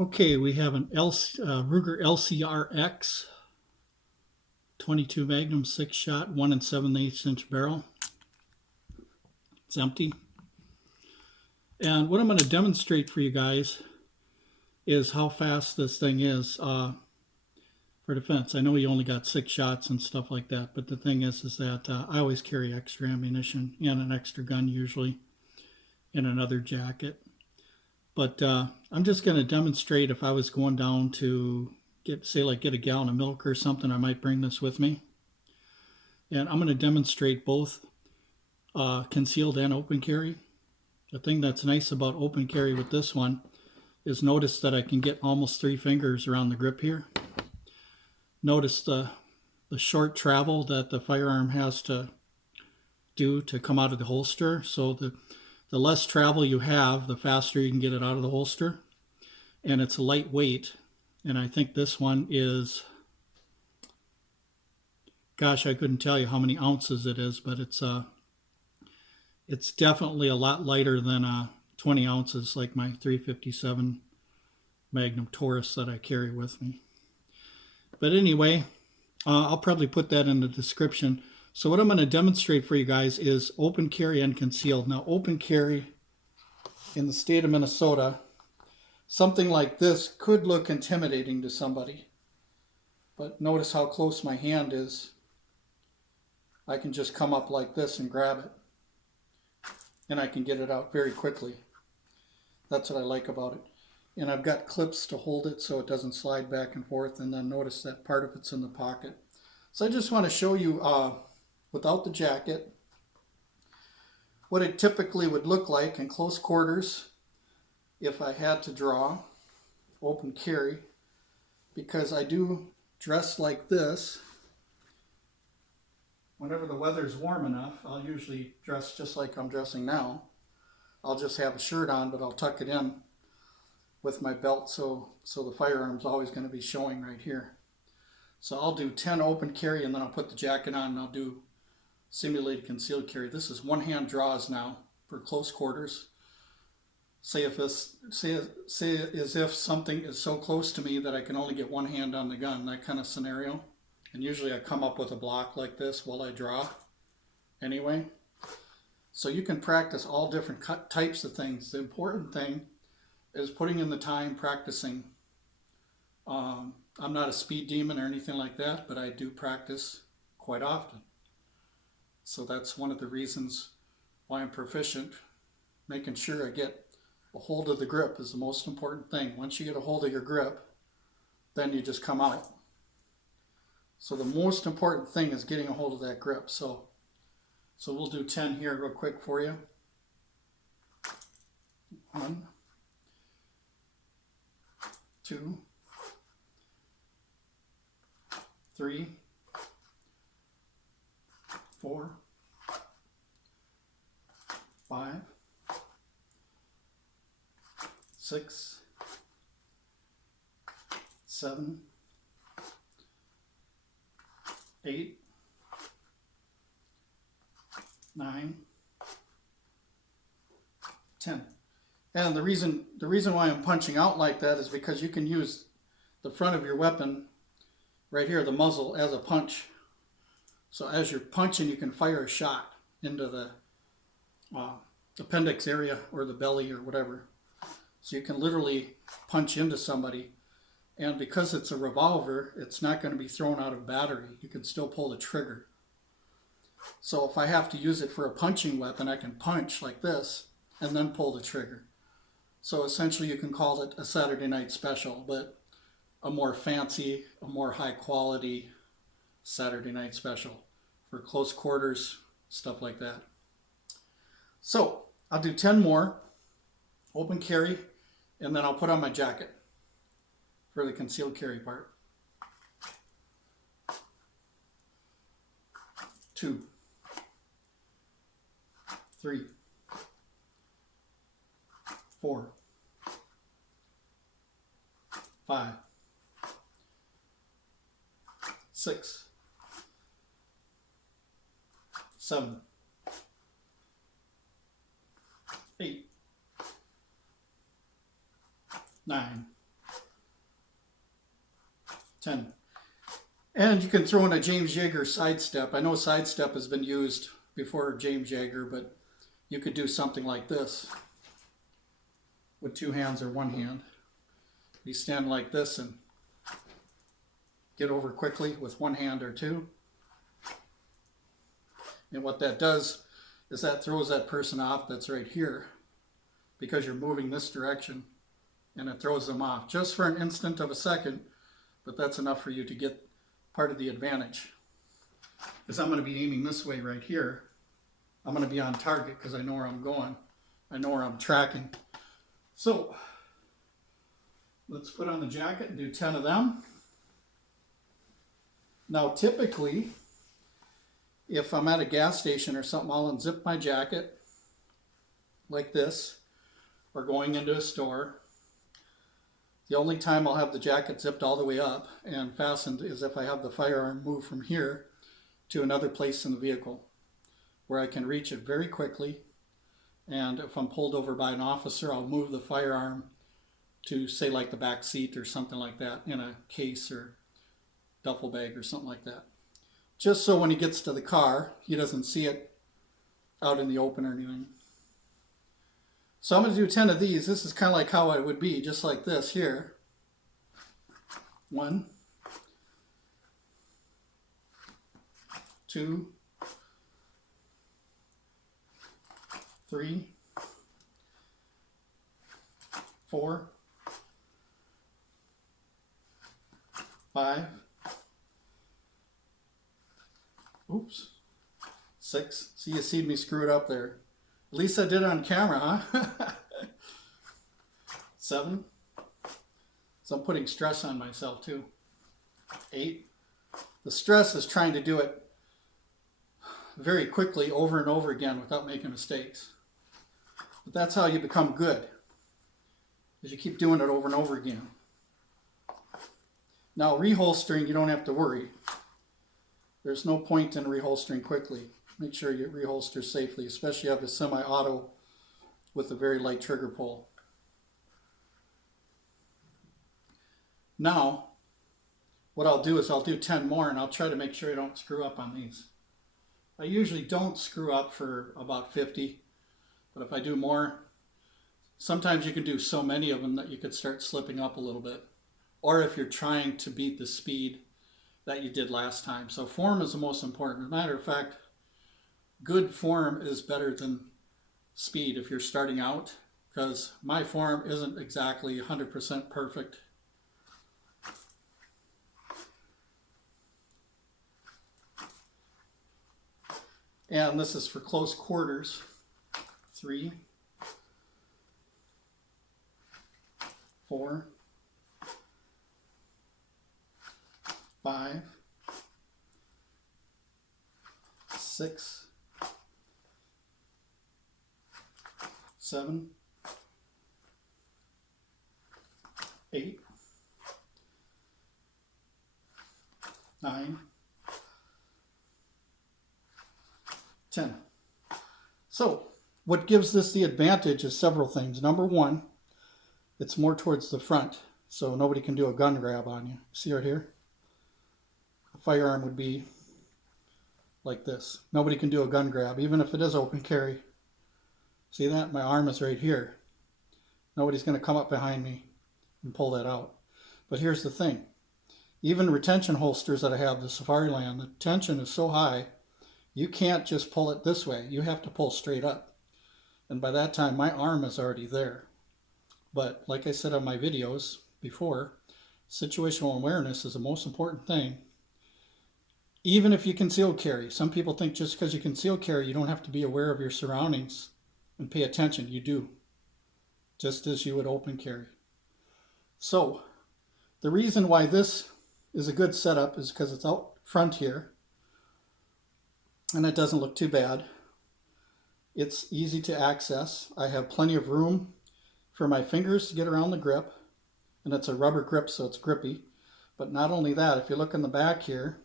Okay, we have an Ruger LCRX 22 Magnum 6-shot, 1 7/8 inch barrel. It's empty. And what I'm going to demonstrate for you guys is how fast this thing is for defense. I know you only got 6 shots and stuff like that, but the thing is that I always carry extra ammunition and an extra gun usually in another jacket. But I'm just going to demonstrate if I was going down to get a gallon of milk or something, I might bring this with me. And I'm going to demonstrate both concealed and open carry. The thing that's nice about open carry with this one is notice that I can get almost 3 fingers around the grip here. Notice the short travel that the firearm has to do to come out of the holster. So the less travel you have, the faster you can get it out of the holster. And it's lightweight. And I think this one is, gosh, I couldn't tell you how many ounces it is, but it's definitely a lot lighter than 20 ounces like my 357 Magnum Taurus that I carry with me. But anyway, I'll probably put that in the description. So what I'm going to demonstrate for you guys is open carry and concealed. Now, open carry in the state of Minnesota, something like this could look intimidating to somebody. But notice how close my hand is. I can just come up like this and grab it. And I can get it out very quickly. That's what I like about it. And I've got clips to hold it so it doesn't slide back and forth. And then notice that part of it's in the pocket. So I just want to show you without the jacket what it typically would look like in close quarters if I had to draw open carry, because I do dress like this. Whenever the weather's warm enough, I'll usually dress just like I'm dressing now. I'll just have a shirt on, but I'll tuck it in with my belt so the firearm's always going to be showing right here. So I'll do 10 open carry and then I'll put the jacket on and I'll do simulated concealed carry. This is one hand draws now for close quarters. Say as if something is so close to me that I can only get one hand on the gun, that kind of scenario. And usually I come up with a block like this while I draw anyway. So you can practice all different types of things. The important thing is putting in the time, practicing. I'm not a speed demon or anything like that, but I do practice quite often. So that's one of the reasons why I'm proficient. Making sure I get a hold of the grip is the most important thing. Once you get a hold of your grip, then you just come out. So the most important thing is getting a hold of that grip. So we'll do 10 here real quick for you. 1, 2, 3, 4, 5, 6, 7, 8, 9, 10. And the reason why I'm punching out like that is because you can use the front of your weapon right here, the muzzle, as a punch. So as you're punching, you can fire a shot into the appendix area or the belly or whatever. So you can literally punch into somebody. And because it's a revolver, it's not going to be thrown out of battery. You can still pull the trigger. So if I have to use it for a punching weapon, I can punch like this and then pull the trigger. So essentially you can call it a Saturday night special, but a more fancy, a more high quality Saturday night special for close quarters, stuff like that. So I'll do 10 more open carry, and then I'll put on my jacket for the concealed carry part. 2, 3, 4, 5, 6, 7, 8, 9, 10. And you can throw in a James Yeager sidestep. I know sidestep has been used before James Yeager, but you could do something like this with 2 hands or 1 hand. You stand like this and get over quickly with 1 hand or 2. And what that does is that throws that person off that's right here, because you're moving this direction, and it throws them off just for an instant of a second, but that's enough for you to get part of the advantage. Because I'm going to be aiming this way right here. I'm going to be on target because I know where I'm going. I know where I'm tracking. So let's put on the jacket and do 10 of them. Now typically, if I'm at a gas station or something, I'll unzip my jacket like this, or going into a store. The only time I'll have the jacket zipped all the way up and fastened is if I have the firearm move from here to another place in the vehicle where I can reach it very quickly. And if I'm pulled over by an officer, I'll move the firearm to, say, like the back seat or something like that, in a case or duffel bag or something like that. Just so when he gets to the car, he doesn't see it out in the open or anything. So I'm going to do 10 of these. This is kind of like how it would be, just like this here. 1, 2, 3, 4, 5, oops, 6. See, you see me screw it up there. At least I did it on camera, huh? 7. So I'm putting stress on myself too. 8. The stress is trying to do it very quickly over and over again without making mistakes. But that's how you become good, is you keep doing it over and over again. Now reholstering, you don't have to worry. There's no point in reholstering quickly. Make sure you reholster safely, especially if you have a semi-auto with a very light trigger pull. Now, what I'll do is I'll do 10 more, and I'll try to make sure I don't screw up on these. I usually don't screw up for about 50, but if I do more, sometimes you can do so many of them that you could start slipping up a little bit. Or if you're trying to beat the speed that you did last time. So form is the most important. As a matter of fact, good form is better than speed if you're starting out, because my form isn't exactly 100% perfect. And this is for close quarters. 3, 4, 5, 6, 7, 8, 9, 10. So what gives this the advantage is several things. Number one, it's more towards the front, so nobody can do a gun grab on you. See right here? A firearm would be like this. Nobody can do a gun grab, even if it is open carry. See that? My arm is right here. Nobody's going to come up behind me and pull that out. But here's the thing. Even retention holsters that I have, the Safariland, the tension is so high, you can't just pull it this way. You have to pull straight up. And by that time, my arm is already there. But like I said on my videos before, situational awareness is the most important thing. Even if you conceal carry. Some people think just because you conceal carry, you don't have to be aware of your surroundings and pay attention. You do. Just as you would open carry. So, the reason why this is a good setup is because it's out front here. And it doesn't look too bad. It's easy to access. I have plenty of room for my fingers to get around the grip. And it's a rubber grip, so it's grippy. But not only that, if you look in the back here,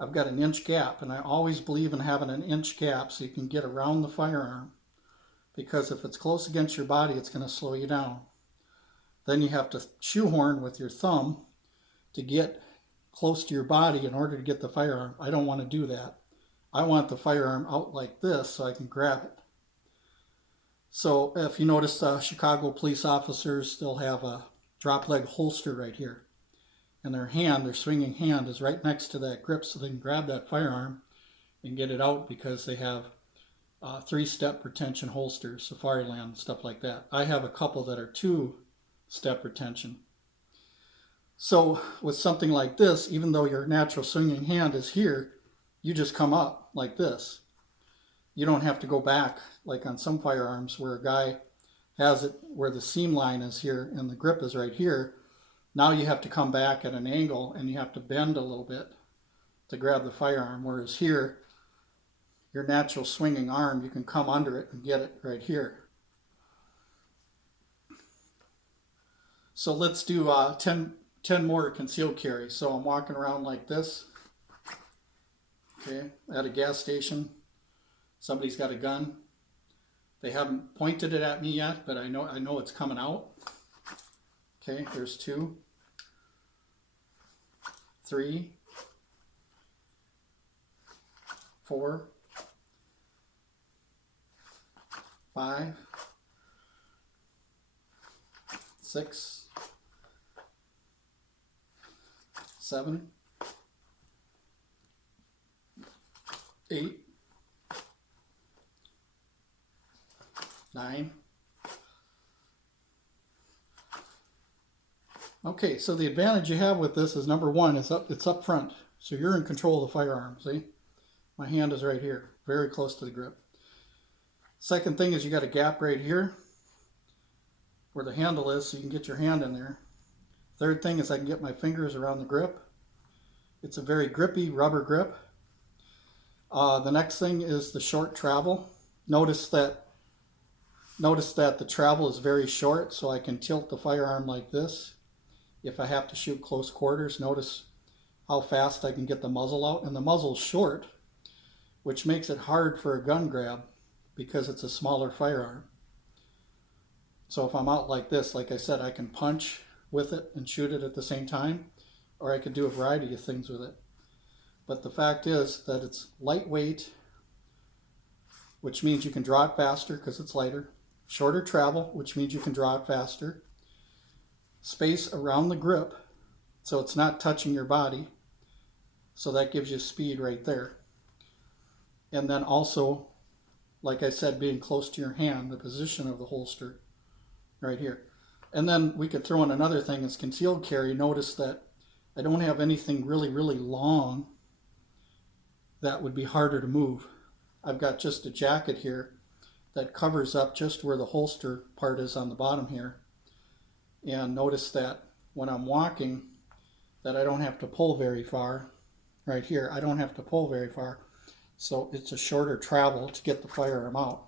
I've got an inch gap. And I always believe in having an inch gap so you can get around the firearm. Because if it's close against your body, it's going to slow you down. Then you have to shoehorn with your thumb to get close to your body in order to get the firearm. I don't want to do that. I want the firearm out like this so I can grab it. So if you notice, Chicago police officers, they'll have a drop leg holster right here. And their hand, their swinging hand, is right next to that grip so they can grab that firearm and get it out because they have 3-step retention holsters, Safariland, stuff like that. I have a couple that are 2-step retention. So with something like this, even though your natural swinging hand is here, you just come up like this. You don't have to go back like on some firearms where a guy has it where the seam line is here and the grip is right here. Now you have to come back at an angle and you have to bend a little bit to grab the firearm, whereas here, your natural swinging arm, you can come under it and get it right here. So let's do 10 more concealed carry. So I'm walking around like this, okay, at a gas station. Somebody's got a gun. They haven't pointed it at me yet, but I know it's coming out. Okay, there's 2, 3, 4, 5, 6, 7, 8, 9. Okay, so the advantage you have with this is number one, it's up front. So you're in control of the firearm, see? My hand is right here, very close to the grip. Second thing is you got a gap right here where the handle is so you can get your hand in there. Third thing is I can get my fingers around the grip. It's a very grippy rubber grip. The next thing is the short travel. Notice that the travel is very short, so I can tilt the firearm like this. If I have to shoot close quarters, notice how fast I can get the muzzle out. And the muzzle's short, which makes it hard for a gun grab because it's a smaller firearm. So if I'm out like this, like I said, I can punch with it and shoot it at the same time, or I could do a variety of things with it. But the fact is that it's lightweight, which means you can draw it faster because it's lighter. Shorter travel, which means you can draw it faster. Space around the grip, so it's not touching your body. So that gives you speed right there. And then also, like I said, being close to your hand, the position of the holster right here. And then we could throw in another thing is concealed carry. Notice that I don't have anything really, really long that would be harder to move. I've got just a jacket here that covers up just where the holster part is on the bottom here. And notice that when I'm walking, that I don't have to pull very far. Right here, I don't have to pull very far. So it's a shorter travel to get the firearm out.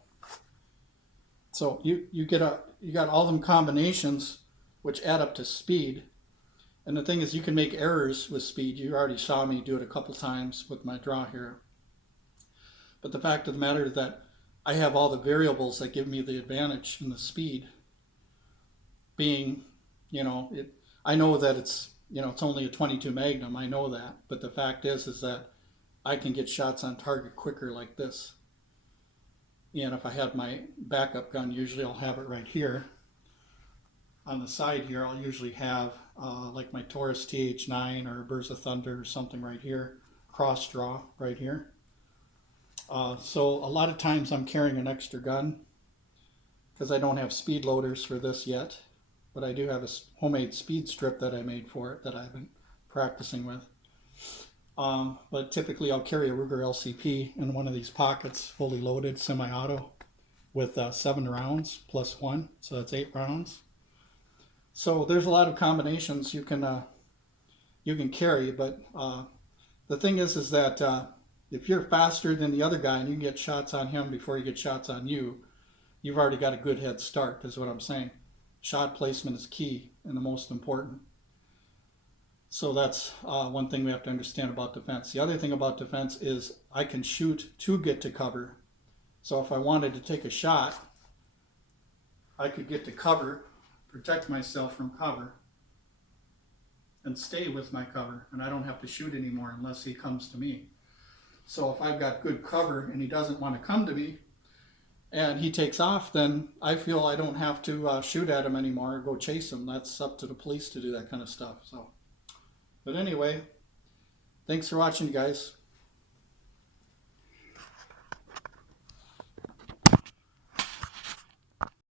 So you got all them combinations which add up to speed. And the thing is, you can make errors with speed. You already saw me do it a couple times with my draw here. But the fact of the matter is that I have all the variables that give me the advantage in the speed. Being, I know that it's only a 22 Magnum. I know that. But the fact is that I can get shots on target quicker like this. And if I had my backup gun, usually I'll have it right here. On the side here, I'll usually have like my Taurus TH9 or Burst of Thunder or something right here. Cross draw right here. So a lot of times I'm carrying an extra gun because I don't have speed loaders for this yet. But I do have a homemade speed strip that I made for it that I've been practicing with. But typically I'll carry a Ruger LCP in one of these pockets, fully loaded, semi-auto, with 7 rounds plus 1, so that's 8 rounds. So there's a lot of combinations you can carry, but the thing is that if you're faster than the other guy and you can get shots on him before you get shots on you, you've already got a good head start, is what I'm saying. Shot placement is key and the most important. So that's one thing we have to understand about defense. The other thing about defense is I can shoot to get to cover. So if I wanted to take a shot, I could get to cover, protect myself from cover, and stay with my cover, and I don't have to shoot anymore unless he comes to me. So if I've got good cover and he doesn't want to come to me and he takes off, then I feel I don't have to shoot at him anymore or go chase him. That's up to the police to do that kind of stuff. So, but anyway, thanks for watching, guys.